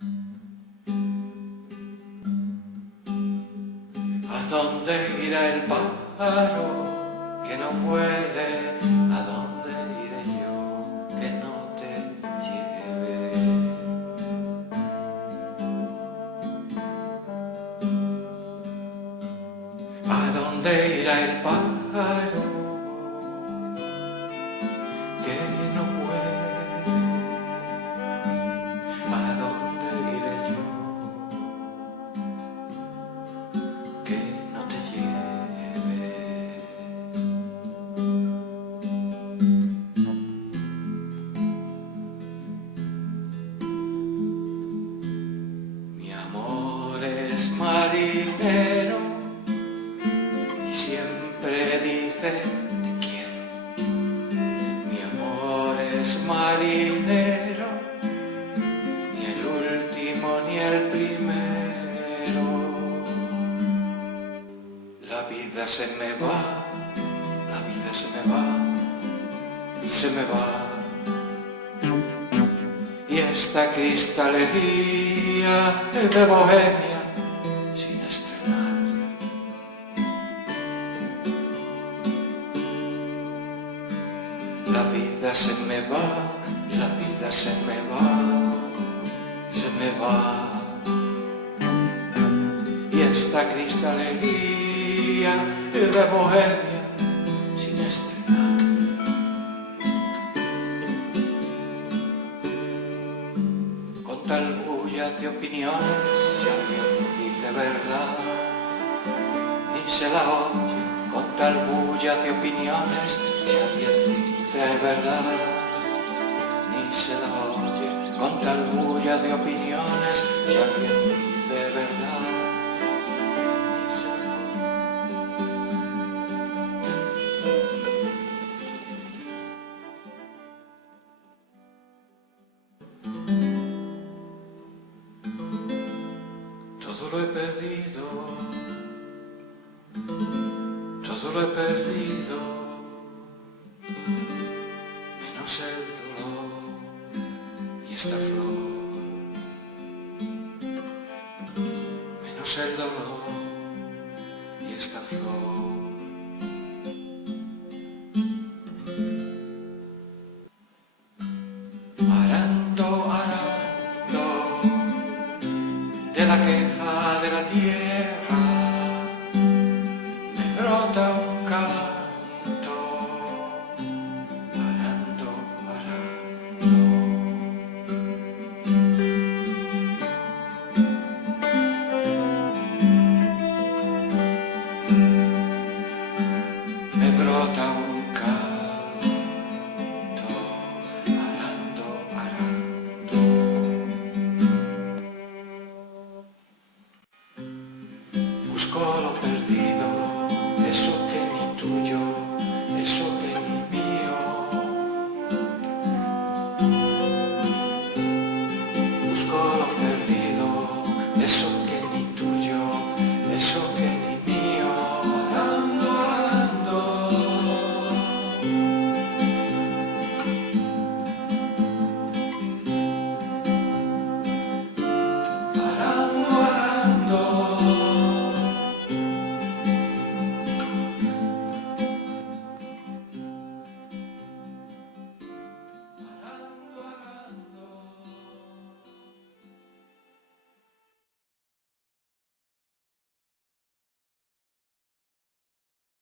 ¿A dónde irá el pájaro que no vuele? ¿A dónde iré yo que no te lleve? ¿A dónde irá el pájaro que no vuele? ¿A dónde iré yo que no te lleve? Mi amor es marinero y siempre dice te quiero. Mi amor es marinero, ni el último ni el primero. La vida se me va, la vida se me va, se me va. Y esta cristalería de Bohemia sin estrenar. La vida se me va, la vida se me va, se me va. Y esta cristalería de Bohemia sin estrenar. Con tal bulla de opiniones, si alguien dice verdad, ni se la oye. Con tal bulla de opiniones, si alguien dice verdad, ni se la oye. Con tal bulla de opiniones, si alguien dice verdad, ni se la oye. Todo lo he perdido, todo lo he perdido, menos el dolor y esta flor, menos el dolor